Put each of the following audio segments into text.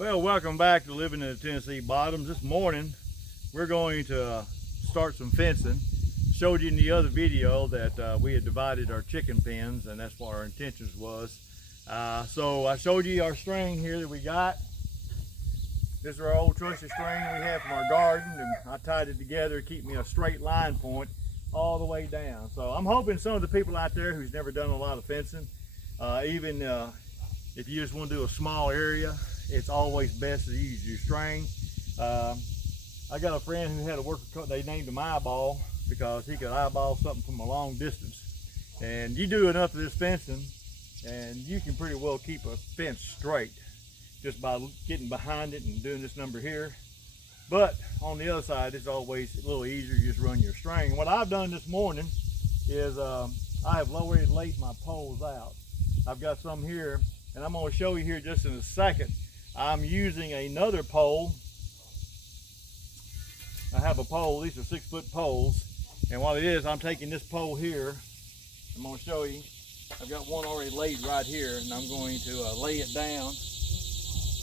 Well, welcome back to Living in the Tennessee Bottoms. This morning, we're going to start some fencing. Showed you in the other video that we had divided our chicken pens, and that's what our intentions was. So I showed you our string here that we got. This is our old trusty string we have from our garden, and I tied it together to keep me a straight line point all the way down. So I'm hoping some of the people out there who's never done a lot of fencing, even if you just want to do a small area, it's always best to use your string. I got a friend who had a worker cut, they named him Eyeball because he could eyeball something from a long distance. And you do enough of this fencing and you can pretty well keep a fence straight just by getting behind it and doing this number here. But on the other side, it's always a little easier to just run your string. And what I've done this morning is I have already laid my poles out. I've got some here, and I'm going to show you here just in a second. I'm using another pole. I have a pole, these are 6-foot poles. And what it is, I'm taking this pole here. I'm going to show you. I've got one already laid right here, and I'm going to lay it down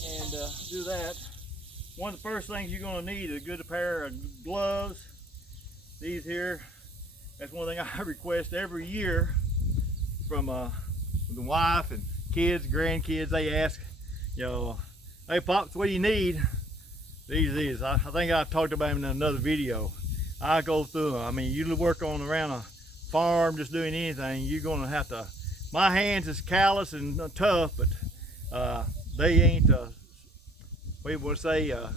and do that. One of the first things you're going to need is a good pair of gloves. These here, that's one thing I request every year from the wife and kids, grandkids. They ask, you know, hey Pops, what do you need? These. I think I talked about them in another video. I go through them. I mean, you work on around a farm, just doing anything, you're going to have to. My hands is callous and tough, but they ain't. We would say, I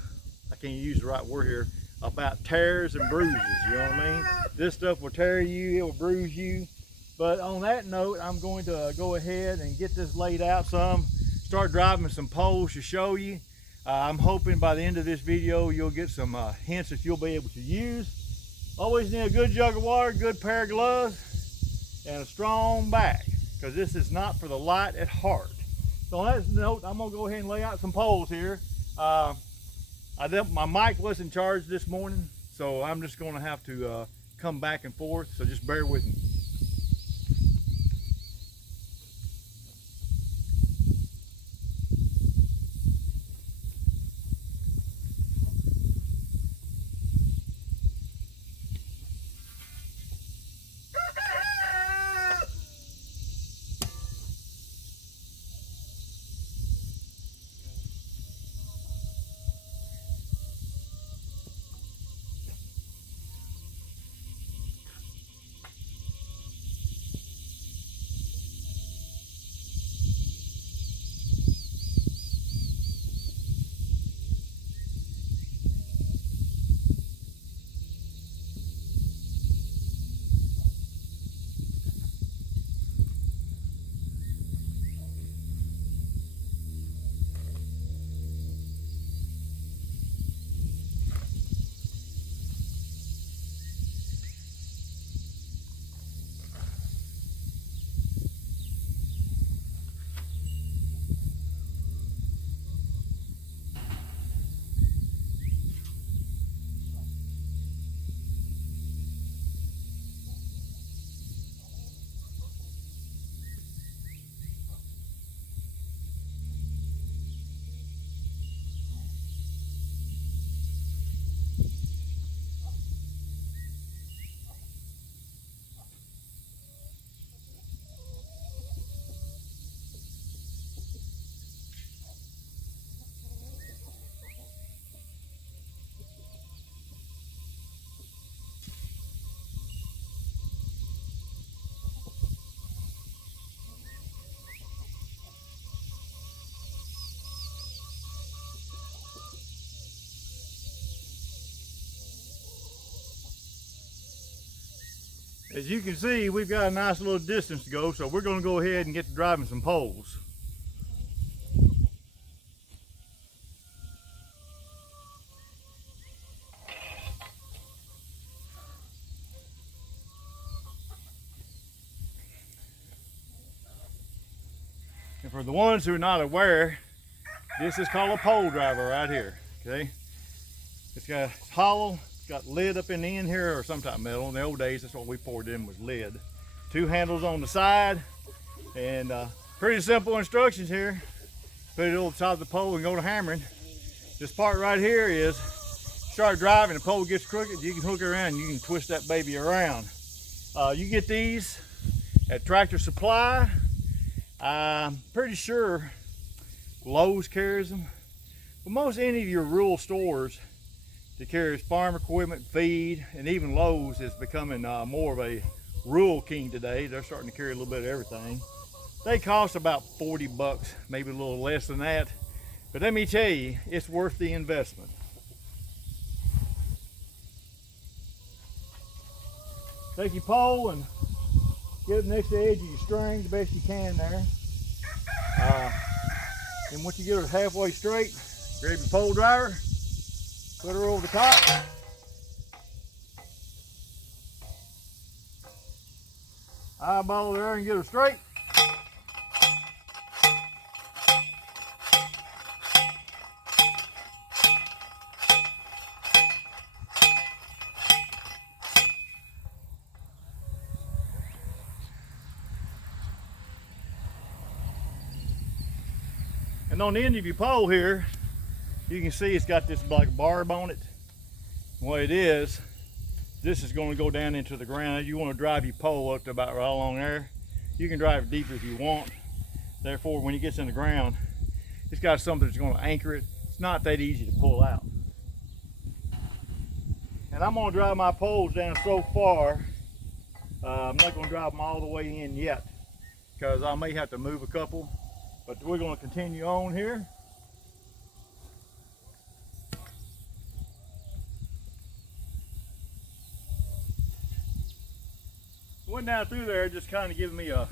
can't use the right word here, about tears and bruises. You know what I mean? This stuff will tear you, it will bruise you. But on that note, I'm going to go ahead and get this laid out some. Start driving some poles to show you. I'm hoping by the end of this video you'll get some hints that you'll be able to use. Always need a good jug of water, good pair of gloves, and a strong back, because this is not for the light at heart. So on that note, I'm gonna go ahead and lay out some poles here. My mic wasn't charged this morning, so I'm just gonna have to come back and forth, so just bear with me. As you can see, we've got a nice little distance to go, so we're going to go ahead and get to driving some poles. And for the ones who are not aware, this is called a pole driver right here, okay? It's hollow. Got lead up in the end here, or some type of metal. In the old days, that's what we poured in, was lead. 2 handles on the side, and pretty simple instructions here. put it over the top of the pole and go to hammering. This part right here is, start driving, the pole gets crooked, you can hook it around, you can twist that baby around. You get these at Tractor Supply. I'm pretty sure Lowe's carries them, but most any of your rural stores that carries farm equipment, feed, and even Lowe's is becoming more of a rural king today. They're starting to carry a little bit of everything. They cost about 40 bucks, maybe a little less than that. But let me tell you, it's worth the investment. Take your pole and get it next to the edge of your string the best you can there. And once you get her halfway straight, grab your pole driver, put her over the top. Eyeball her there and get her straight. And on the end of your pole here, you can see it's got this like barb on it. What it is, this is going to go down into the ground. You want to drive your pole up to about right along there. You can drive it deeper if you want. Therefore, when it gets in the ground, it's got something that's going to anchor it. It's not that easy to pull out. And I'm going to drive my poles down so far. I'm not going to drive them all the way in yet, because I may have to move a couple. But we're going to continue on here. Went down through there, just kind of giving me a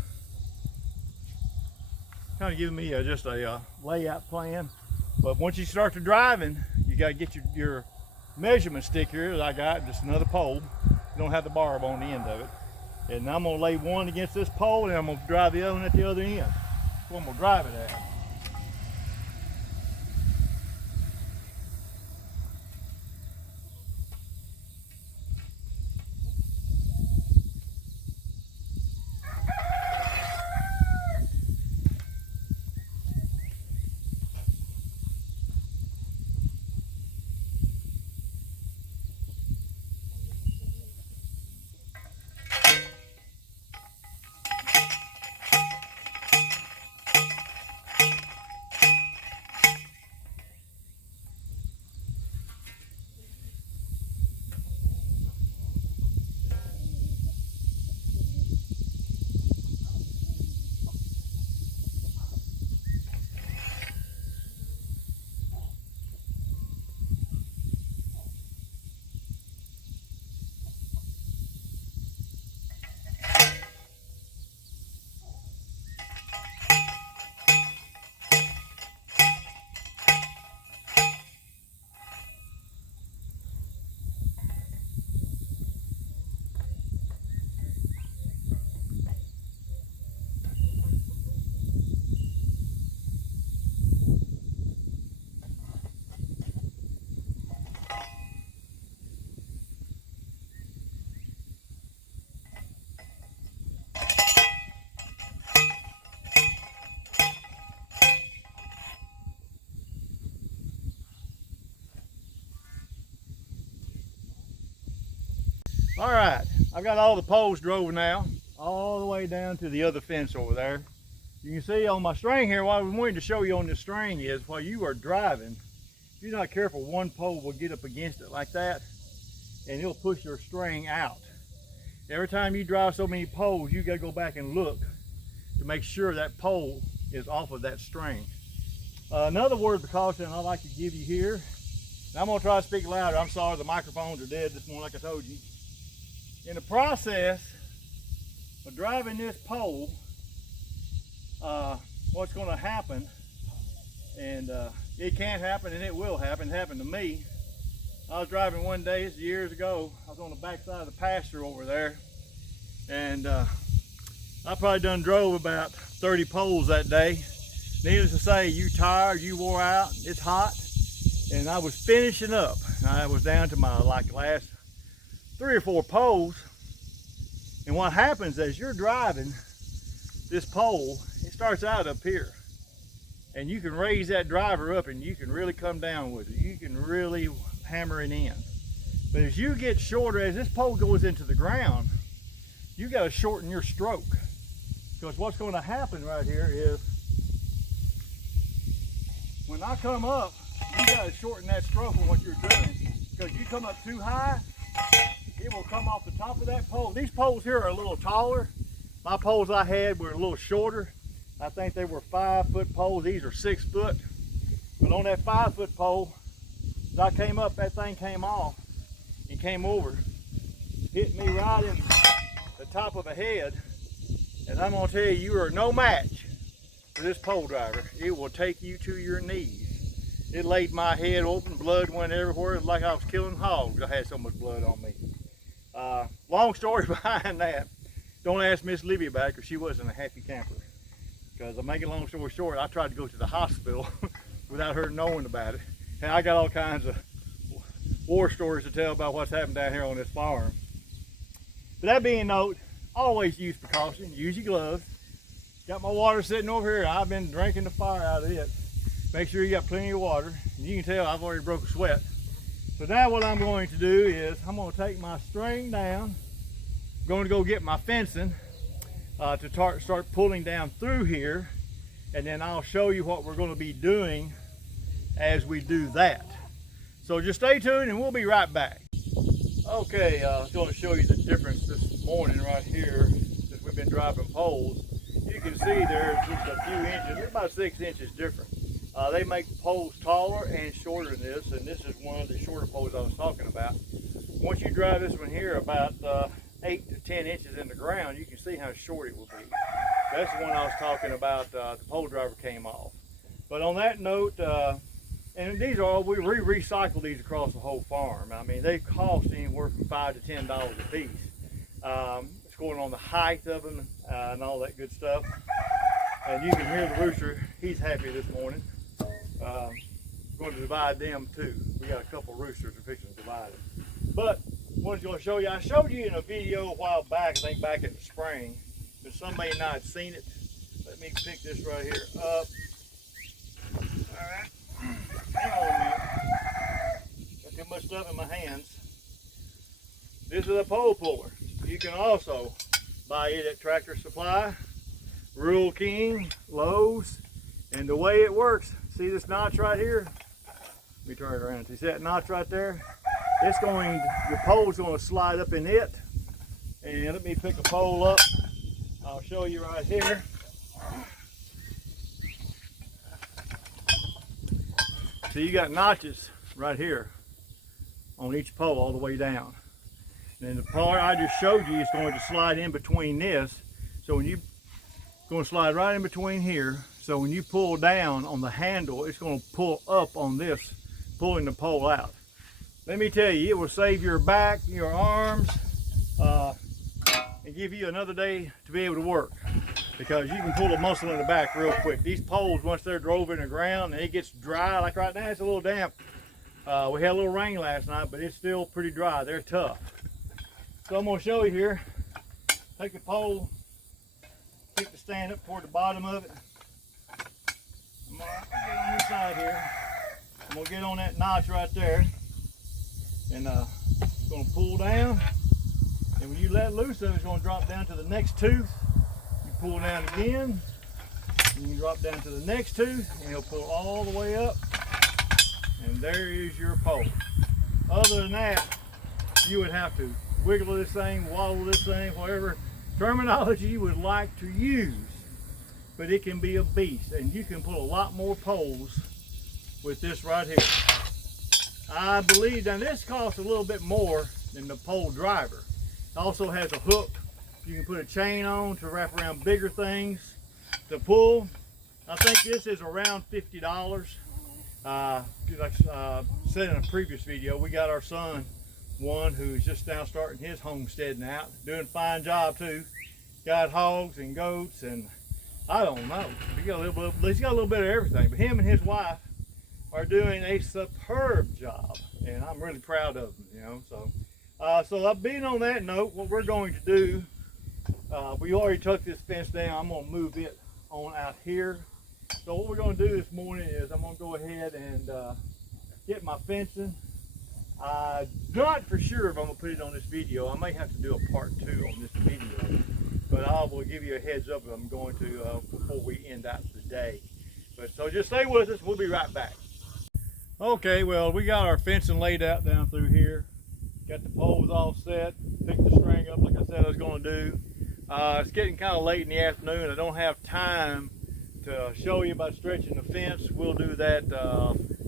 just a layout plan. But once you start to driving, you got to get your measurement stick here that I got, just another pole. You don't have the barb on the end of it. And I'm going to lay one against this pole, and I'm going to drive the other one at the other end. That's what I'm going to drive it at. All right, I've got all the poles drove now, all the way down to the other fence over there. You can see on my string here, what I'm wanting to show you on this string is while you are driving, if you're not careful, one pole will get up against it like that, and it'll push your string out. Every time you drive so many poles, you gotta go back and look to make sure that pole is off of that string. Another word of precaution I'd like to give you here, and I'm gonna try to speak louder. I'm sorry, the microphones are dead this morning, like I told you. In the process of driving this pole, what's going to happen, and it can happen and it will happen. It happened to me. I was driving one day, this years ago. I was on the back side of the pasture over there, and I probably done drove about 30 poles that day. Needless to say, you tired, you wore out, it's hot, and I was finishing up. I was down to my last 3 or 4 poles, and what happens as you're driving this pole, it starts out up here, and you can raise that driver up and you can really come down with it. You can really hammer it in. But as you get shorter, as this pole goes into the ground, you got to shorten your stroke. Because what's going to happen right here is when I come up, you got to shorten that stroke on what you're doing. Because you come up too high, it will come off the top of that pole. These poles here are a little taller. My poles I had were a little shorter. I think they were 5-foot poles. These are 6 foot. But on that 5-foot pole, as I came up, that thing came off and came over, hit me right in the top of the head. And I'm gonna tell you, you are no match for this pole driver. It will take you to your knees. It laid my head open, blood went everywhere. It was like I was killing hogs. I had so much blood on me. Long story behind that. Don't ask Miss Libby about it, because she wasn't a happy camper. Because I'm making a long story short, I tried to go to the hospital without her knowing about it. And I got all kinds of war stories to tell about what's happened down here on this farm. But that being noted, always use precaution, use your gloves. Got my water sitting over here. I've been drinking the fire out of it. Make sure you got plenty of water. And you can tell I've already broke a sweat. So now what I'm going to do is I'm going to take my string down. I'm going to go get my fencing to start pulling down through here. And then I'll show you what we're going to be doing as we do that. So just stay tuned and we'll be right back. Okay, I'm going to show you the difference this morning right here as we've been driving poles. You can see there's just a few inches, they're about 6 inches different. They make poles taller and shorter than this, and this is one of the shorter poles I was talking about. Once you drive this one here about 8 to 10 inches in the ground, you can see how short it will be. That's the one I was talking about, the pole driver came off. But on that note, and these are, we recycle these across the whole farm. I mean, they cost anywhere from $5 to $10 a piece. It's going on the height of them and all that good stuff. And you can hear the rooster, he's happy this morning. Going to divide them too. We got a couple roosters we're fixing to divide it. But what I was going to show you, I showed you in a video a while back, I think back in the spring, but some may not have seen it. Let me pick this right here up. All right. Hang on a minute. Got too much stuff in my hands. This is a pole puller. You can also buy it at Tractor Supply, Rural King, Lowe's, and the way it works, see this notch right here? Let me turn it around. See that notch right there? It's going, your pole's going to slide up in it. And let me pick a pole up. I'll show you right here. So you got notches right here on each pole all the way down. And then the part I just showed you is going to slide in between this. So when you going to slide right in between here. So when you pull down on the handle, it's going to pull up on this, pulling the pole out. Let me tell you, it will save your back, your arms, and give you another day to be able to work. Because you can pull a muscle in the back real quick. These poles, once they're drove in the ground and it gets dry, like right now it's a little damp. We had a little rain last night, but it's still pretty dry. They're tough. So I'm going to show you here. Take the pole, kick the stand up toward the bottom of it. I'm going to get on this side here. I'm going to get on that notch right there. And it's going to pull down. And when you let loose of it, it's going to drop down to the next tooth. You pull down again. And you drop down to the next tooth. And it'll pull all the way up. And there is your pole. Other than that, you would have to wiggle this thing, waddle this thing, whatever terminology you would like to use. But it can be a beast, and you can pull a lot more poles with this right here. I believe that this costs a little bit more than the pole driver. It also has a hook you can put a chain on to wrap around bigger things to pull. I think this is around $50. Like I said in a previous video, we got our son one who's just now starting his homesteading out, doing a fine job too. Got hogs and goats, and I don't know. He's got a little bit of everything. But him and his wife are doing a superb job, and I'm really proud of them. You know, so being on that note, what we're going to do, we already took this fence down. I'm going to move it on out here, So what we're going to do this morning is I'm going to go ahead and get my fencing. I'm not for sure if I'm going to put it on this video. I may have to do a part 2 on this video, but I will give you a heads up if I'm going to before we end out the day. But so just stay with us. We'll be right back. Okay, well, we got our fencing laid out down through here. Got the poles all set. Picked the string up like I said I was going to do. It's getting kind of late in the afternoon. I don't have time to show you about stretching the fence. We'll do that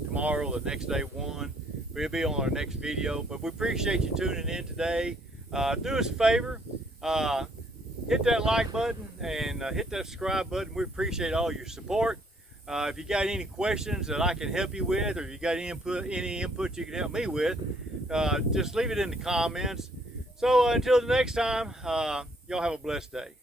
tomorrow, the next day one. We'll be on our next video. But we appreciate you tuning in today. Do us a favor. Hit that like button and hit that subscribe button. We appreciate all your support. If you got any questions that I can help you with, or if you got any input you can help me with, just leave it in the comments. So until the next time, y'all have a blessed day.